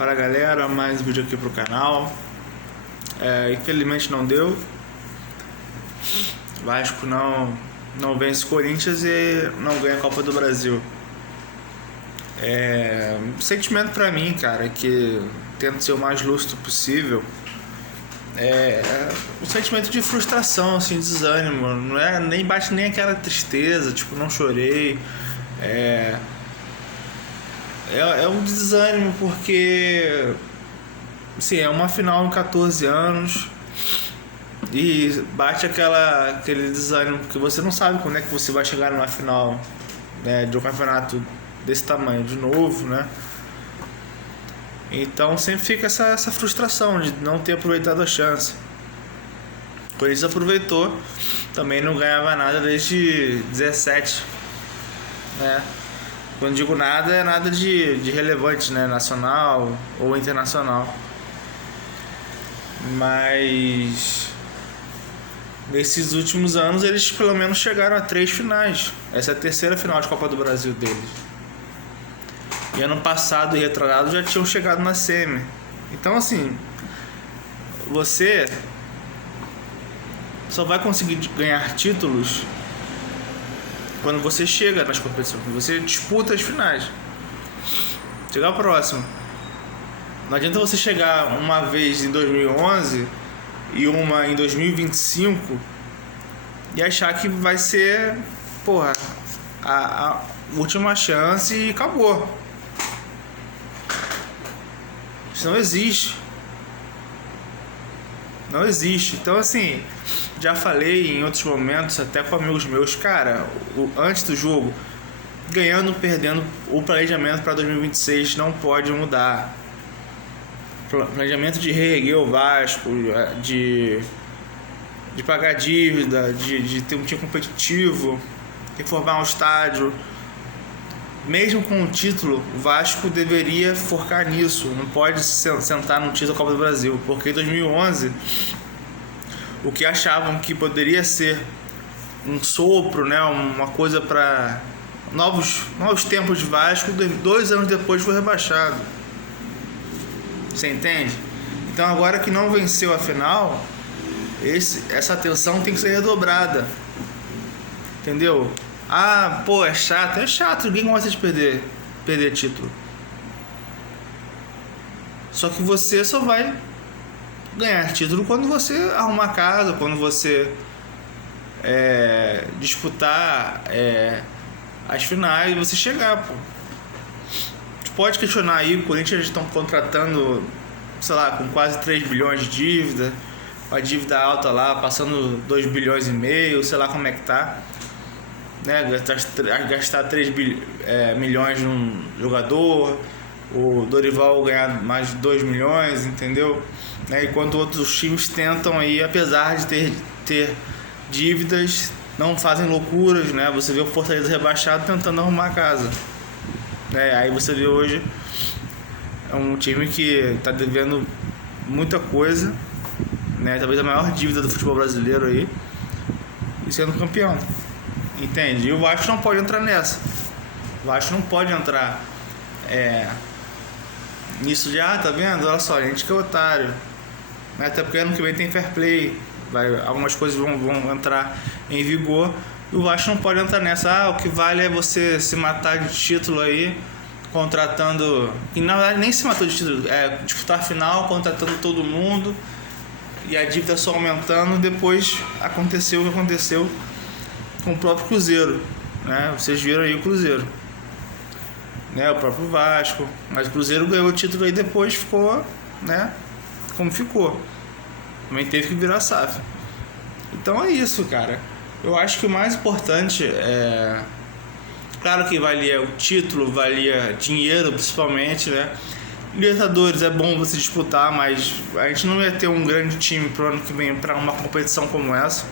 Fala galera, mais um vídeo aqui pro canal. Infelizmente não deu. Vasco não vence Corinthians e não ganha a Copa do Brasil. Um sentimento pra mim, cara, que tento ser o mais lúcido possível. Um sentimento de frustração, assim, desânimo. Nem bate nem aquela tristeza, tipo, não chorei. É um desânimo porque assim, é uma final em 14 anos e bate aquele desânimo porque você não sabe quando é que você vai chegar numa final, né, de um campeonato desse tamanho de novo, né? Então sempre fica essa frustração de não ter aproveitado a chance. O Corinthians aproveitou, também não ganhava nada desde 17, né? Quando digo nada, é nada de relevante, né? Nacional ou internacional. Mas nesses últimos anos eles pelo menos chegaram a 3 finais. Essa é a terceira final de Copa do Brasil deles. E ano passado e retrasado já tinham chegado na semi. Então assim, você só vai conseguir ganhar títulos quando você chega nas competições, quando você disputa as finais. Chegar próximo. Não adianta você chegar uma vez em 2011 e uma em 2025 e achar que vai ser, a última chance e acabou. Isso não existe. Não existe. Então assim, já falei em outros momentos, até com amigos meus, cara, antes do jogo, ganhando ou perdendo, o planejamento para 2026 não pode mudar. Planejamento de reerguer o Vasco, de pagar dívida, de ter um time competitivo, reformar um estádio. Mesmo com o título, o Vasco deveria focar nisso, não pode sentar no título da Copa do Brasil, porque em 2011 o que achavam que poderia ser um sopro, né, uma coisa para novos tempos de Vasco, 2 anos depois foi rebaixado. Você entende? Então agora que não venceu a final, essa atenção tem que ser redobrada. Entendeu? É chato, ninguém gosta de perder título. Só que você só vai ganhar título quando você arrumar casa, quando você disputar as finais e você chegar, pô. A gente pode questionar aí, o Corinthians estão contratando, sei lá, com quase 3 bilhões de dívida, a dívida alta lá, passando 2 bilhões e meio, sei lá como é que tá, né? Gastar 3 milhões num jogador, o Dorival ganhar mais de 2 milhões, entendeu? Enquanto outros times tentam aí, apesar de ter dívidas, não fazem loucuras, né? Você vê o Fortaleza rebaixado tentando arrumar a casa, né? Aí você vê hoje é um time que está devendo muita coisa, né? Talvez a maior dívida do futebol brasileiro aí, e sendo campeão, entende? E o Vasco não pode entrar nessa. O Vasco não pode entrar nisso de, tá vendo? Olha só, a gente que é otário, né? Até porque ano que vem tem fair play, algumas coisas vão entrar em vigor, e o Vasco não pode entrar nessa. O que vale é você se matar de título aí, contratando, que na verdade nem se matou de título, disputar a final, contratando todo mundo, e a dívida só aumentando. Depois aconteceu o que aconteceu com o próprio Cruzeiro, né? Vocês viram aí o Cruzeiro, né? O próprio Vasco, mas o Cruzeiro ganhou o título aí, depois ficou, né, como ficou, também teve que virar SAF. Então é isso, cara. Eu acho que o mais importante claro que valia o título, valia dinheiro principalmente, né? Libertadores é bom você disputar, mas a gente não ia ter um grande time pro ano que vem para uma competição como essa,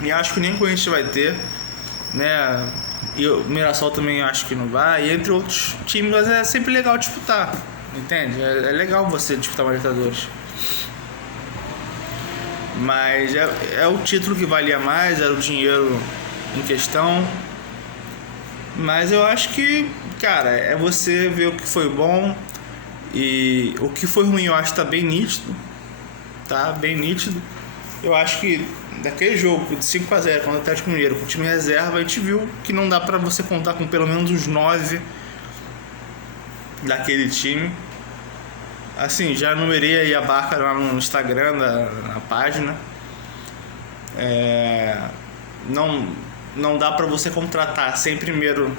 e acho que nem o Corinthians vai ter, né? E o Mirassol também acho que não vai, e entre outros times. Mas é sempre legal disputar, entende? É legal você disputar uma Libertadores, mas é o título que valia mais, era o dinheiro em questão. Mas eu acho que, cara, é você ver o que foi bom E o que foi ruim eu acho que tá bem nítido. Tá bem nítido. Eu acho que daquele jogo de 5-0 contra o Atlético Mineiro com o time reserva, a gente viu que não dá pra você contar com pelo menos os 9 daquele time. Assim, já numerei aí a barca lá no Instagram na página. Não dá pra você contratar sem primeiro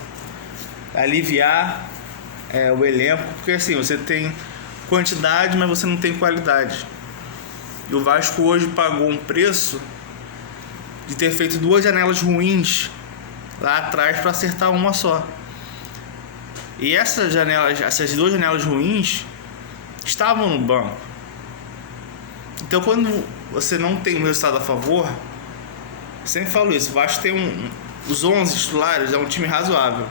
aliviar o elenco, porque assim, você tem quantidade, mas você não tem qualidade. E o Vasco hoje pagou um preço de ter feito 2 janelas ruins lá atrás para acertar uma só. E essas 2 janelas ruins estavam no banco. Então quando você não tem um resultado a favor, eu sempre falo isso, o Vasco tem os 11 titulares, é um time razoável.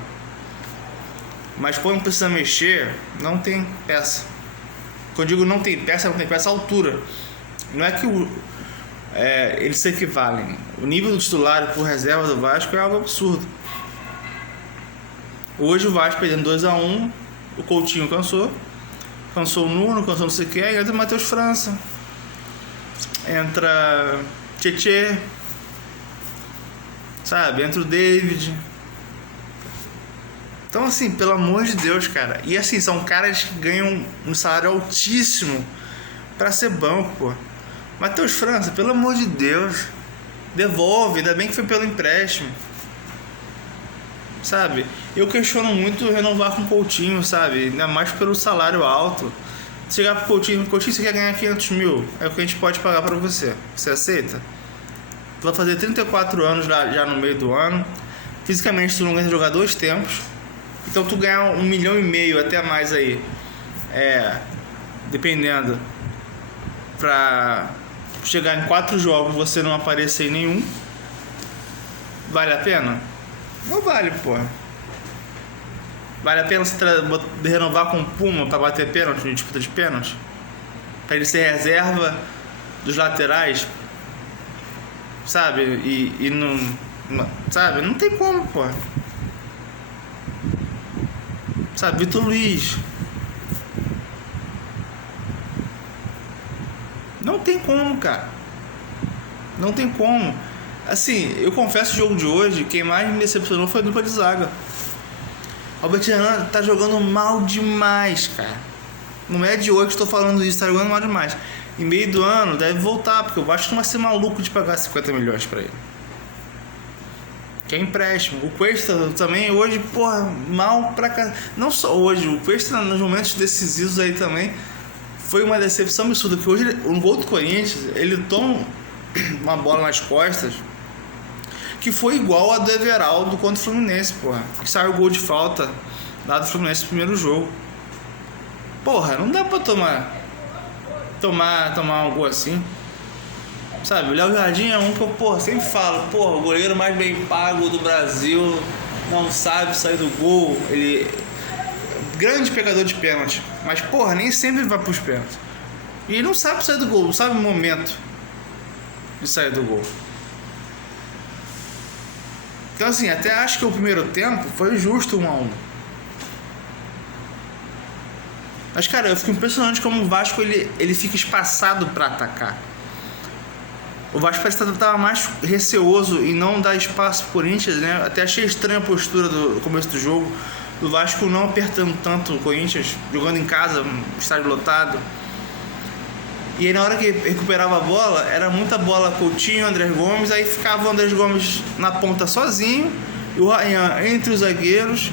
Mas quando precisa mexer, não tem peça. Quando eu digo não tem peça à altura. Não é que eles se equivalem. O nível do titular por reserva do Vasco é algo absurdo. Hoje o Vasco perdendo 2-1, o Coutinho cansou o Nuno, cansou não sei quem, entra o Matheus França, entra Tietê, sabe, entra o David. Então assim, pelo amor de Deus, cara. E assim, são caras que ganham um salário altíssimo pra ser banco, pô. Matheus França, pelo amor de Deus, devolve, ainda bem que foi pelo empréstimo, sabe? Eu questiono muito renovar com o Coutinho, sabe? Ainda mais pelo salário alto. Chegar pro Coutinho, você quer ganhar 500 mil, é o que a gente pode pagar pra você. Você aceita? Tu vai fazer 34 anos já no meio do ano. Fisicamente tu não aguenta jogar 2 tempos. Então tu ganhar 1,5 milhão até mais aí, dependendo, pra chegar em 4 jogos você não aparecer em nenhum, vale a pena? Não vale, porra. Vale a pena você renovar com o Puma pra bater pênalti em disputa de pênalti? Pra ele ser reserva dos laterais, sabe? E não, sabe? Não tem como, porra. Sabe, Vitor Luiz. Não tem como, cara. Não tem como. Assim, eu confesso o jogo de hoje, quem mais me decepcionou foi a dupla de zaga. Albert Renan tá jogando mal demais, cara. Não é de hoje que estou falando isso, tá jogando mal demais. Em meio do ano deve voltar, porque o Vasco não vai ser maluco de pagar 50 milhões pra ele. Que é empréstimo. O Cuesta também hoje, porra, mal pra cá. Não só hoje, o Cuesta nos momentos decisivos aí também foi uma decepção absurda. Porque hoje, um gol do Corinthians, ele toma uma bola nas costas que foi igual a do Everaldo contra o Fluminense, porra. Que saiu o gol de falta lá do Fluminense no primeiro jogo. Porra, não dá pra tomar um gol assim. Sabe, o Léo Jardim é um que eu, porra, sempre falo, porra, o goleiro mais bem pago do Brasil, não sabe sair do gol, ele grande pegador de pênalti, mas porra, nem sempre vai pros pênaltis. E ele não sabe sair do gol, não sabe o momento de sair do gol. Então assim, até acho que o primeiro tempo foi justo 1-1. Mas cara, eu fico impressionante como o Vasco ele fica espaçado pra atacar. O Vasco parece que estava mais receoso em não dar espaço pro Corinthians, né? Até achei estranha a postura do começo do jogo, do Vasco não apertando tanto o Corinthians, jogando em casa, estádio lotado. E aí na hora que recuperava a bola, era muita bola Coutinho, Andrés Gomes, aí ficava o Andrés Gomes na ponta sozinho, e o Ryan entre os zagueiros,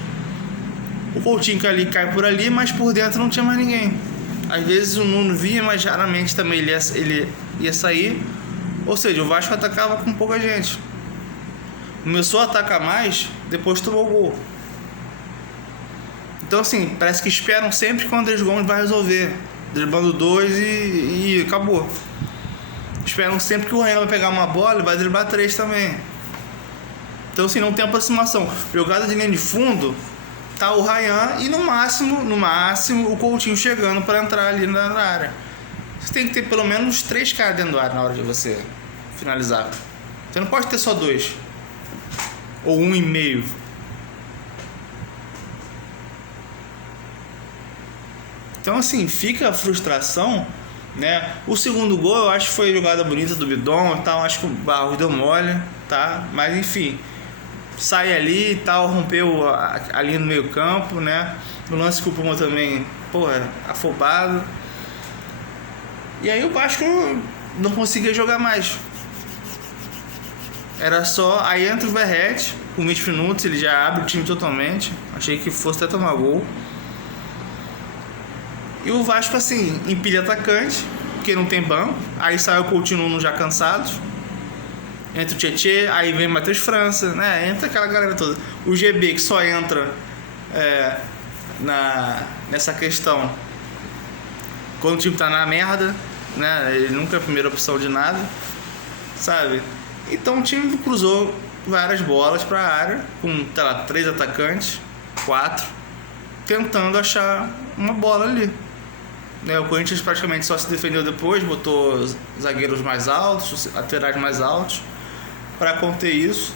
o Coutinho que ali cai por ali, mas por dentro não tinha mais ninguém. Às vezes o Nuno vinha, mas raramente também ele ia sair. Ou seja, o Vasco atacava com pouca gente. Começou a atacar mais, depois tomou o gol. Então assim, parece que esperam sempre que o Andrés Gomes vai resolver, driblando 2 e acabou. Esperam sempre que o Ryan vai pegar uma bola e vai driblar 3 também. Então assim, não tem aproximação. Jogada de linha de fundo, tá o Ryan e no máximo o Coutinho chegando para entrar ali na área. Você tem que ter pelo menos 3 caras dentro do ar na hora de você finalizar. Você não pode ter só 2 ou 1,5. Então, assim, fica a frustração, né? O segundo gol eu acho que foi jogada bonita do Bidon e tal, acho que o Barros deu mole, tá? Mas enfim, sai ali e tal, rompeu a linha no meio campo, né? No lance que o Puma também, porra, afobado. E aí o Vasco não conseguia jogar mais. Era só, aí entra o Verratti, com 20 minutos ele já abre o time totalmente. Achei que fosse até tomar gol. E o Vasco, assim, empilha atacante, porque não tem banco. Aí sai o Coutinho Nuno já cansado. Entra o Tietê, aí vem o Matheus França, né? Entra aquela galera toda. O GB que só entra nessa questão quando o time tá na merda, né? Ele nunca é a primeira opção de nada, sabe? Então o time cruzou várias bolas pra área, com, sei lá, 3 atacantes, 4, tentando achar uma bola ali. O Corinthians praticamente só se defendeu depois, botou zagueiros mais altos, laterais mais altos para conter isso.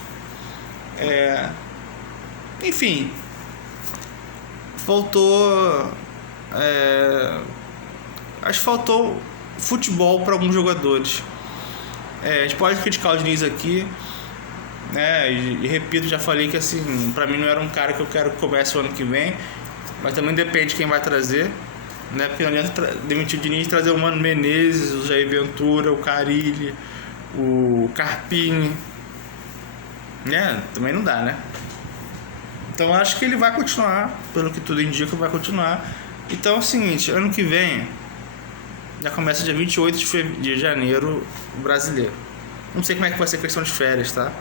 Enfim, acho que faltou futebol para alguns jogadores. A gente pode criticar o Diniz aqui, né? E repito, já falei que assim, para mim não era um cara que eu quero que comece o ano que vem, mas também depende de quem vai trazer. Né? Porque não adianta demitir o Diniz e trazer o Mano Menezes, o Jair Ventura, o Carille, o Carpini, né? Também não dá, né? Então acho que ele vai continuar, pelo que tudo indica, vai continuar. Então é o seguinte, ano que vem já começa dia 28 de janeiro o Brasileiro. Não sei como é que vai ser a questão de férias, tá?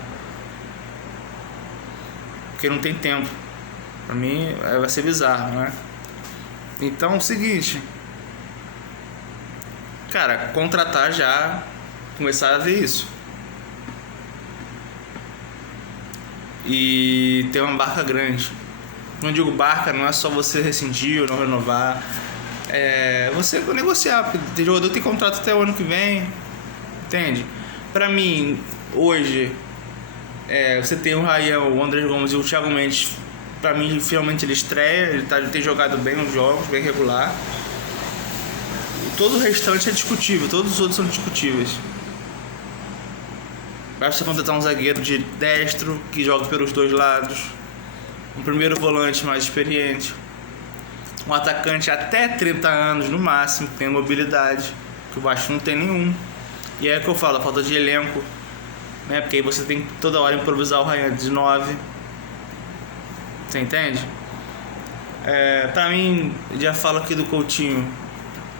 Porque não tem tempo. Pra mim vai ser bizarro, né? Então é o seguinte, cara, contratar já, começar a ver isso. E ter uma barca grande. Não digo barca, não é só você rescindir ou não renovar. Você negociar, porque o jogador tem contrato até o ano que vem, entende? Pra mim, hoje, você tem o Ryan, o André Gomes e o Thiago Mendes. Pra mim, finalmente ele estreia, ele tem jogado bem nos jogos, bem regular. Todo o restante é discutível, todos os outros são discutíveis. Basta você contratar um zagueiro de destro, que joga pelos dois lados, um primeiro volante mais experiente, um atacante até 30 anos no máximo, que tem mobilidade, que o Vasco não tem nenhum. E é o que eu falo, a falta de elenco, né? Porque aí você tem que toda hora improvisar o Ryan de 9. Você entende? Pra mim, já falo aqui do Coutinho,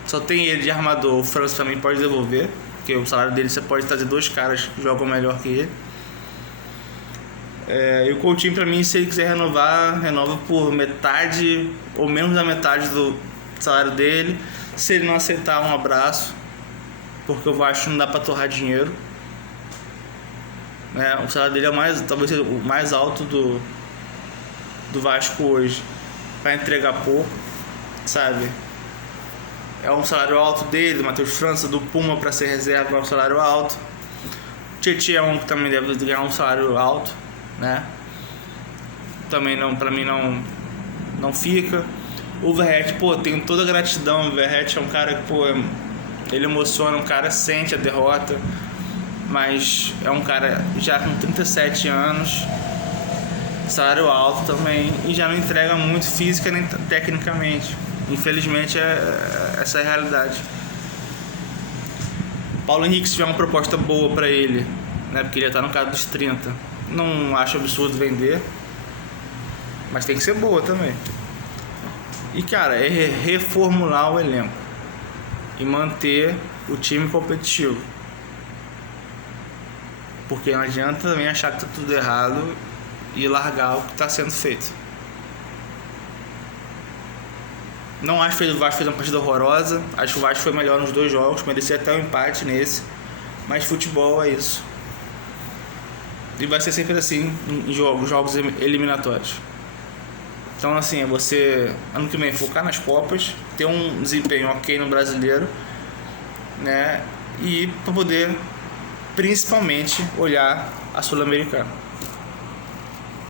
só tem ele de armador. O França também pode devolver, porque o salário dele você pode trazer 2 caras que jogam melhor que ele. E o Coutinho, pra mim, se ele quiser renovar, renova por metade ou menos da metade do salário dele. Se ele não aceitar, um abraço, porque o Vasco não dá pra torrar dinheiro. O salário dele talvez seja o mais alto do Vasco hoje, para entregar pouco, sabe? É um salário alto dele, do Matheus França, do Puma para ser reserva, é um salário alto. O Tietê é um que também deve ganhar um salário alto, né? Também não, para mim não fica. O Verratti, tenho toda a gratidão. O Verratti é um cara que, ele emociona, um cara sente a derrota, mas é um cara já com 37 anos, salário alto também, e já não entrega muito física nem tecnicamente. Infelizmente essa é a realidade. Paulo Henrique, se tiver uma proposta boa pra ele, né, porque ele já tá no caso dos 30, não acho absurdo vender, mas tem que ser boa também. E cara, é reformular o elenco e manter o time competitivo, porque não adianta também achar que tá tudo errado e largar o que está sendo feito. Não acho que o Vasco fez uma partida horrorosa. Acho que o Vasco foi melhor nos 2 jogos, merecia até um empate nesse. Mas futebol é isso. E vai ser sempre assim em jogos eliminatórios. Então assim, é você, ano que vem, focar nas Copas, ter um desempenho ok no Brasileiro, né? E para poder principalmente olhar a Sul-Americana.